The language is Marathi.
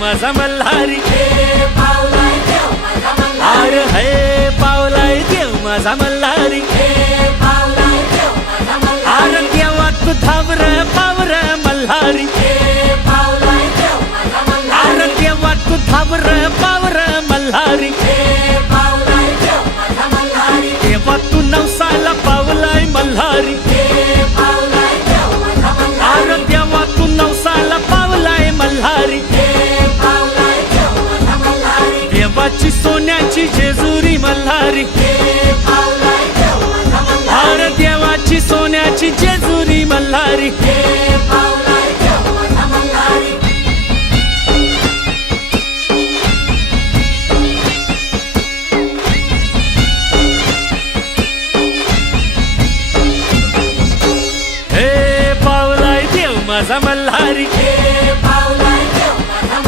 माझा मल्हारी, अरे हे पावलाय देव माझा मल्हारी, अरे देवा तू धावर पावर मल्हारी, अरे देवा तू धावर पावर मल्हारी, देवा तू नवसाला पावलाय मल्हारी, अरे देवा तू नवसाला पावलाय मल्हारी, देवाची सोन्याची जेजुरी मल्हारी, अरे देवाची सोन्याची जेजुरी मल्हारी.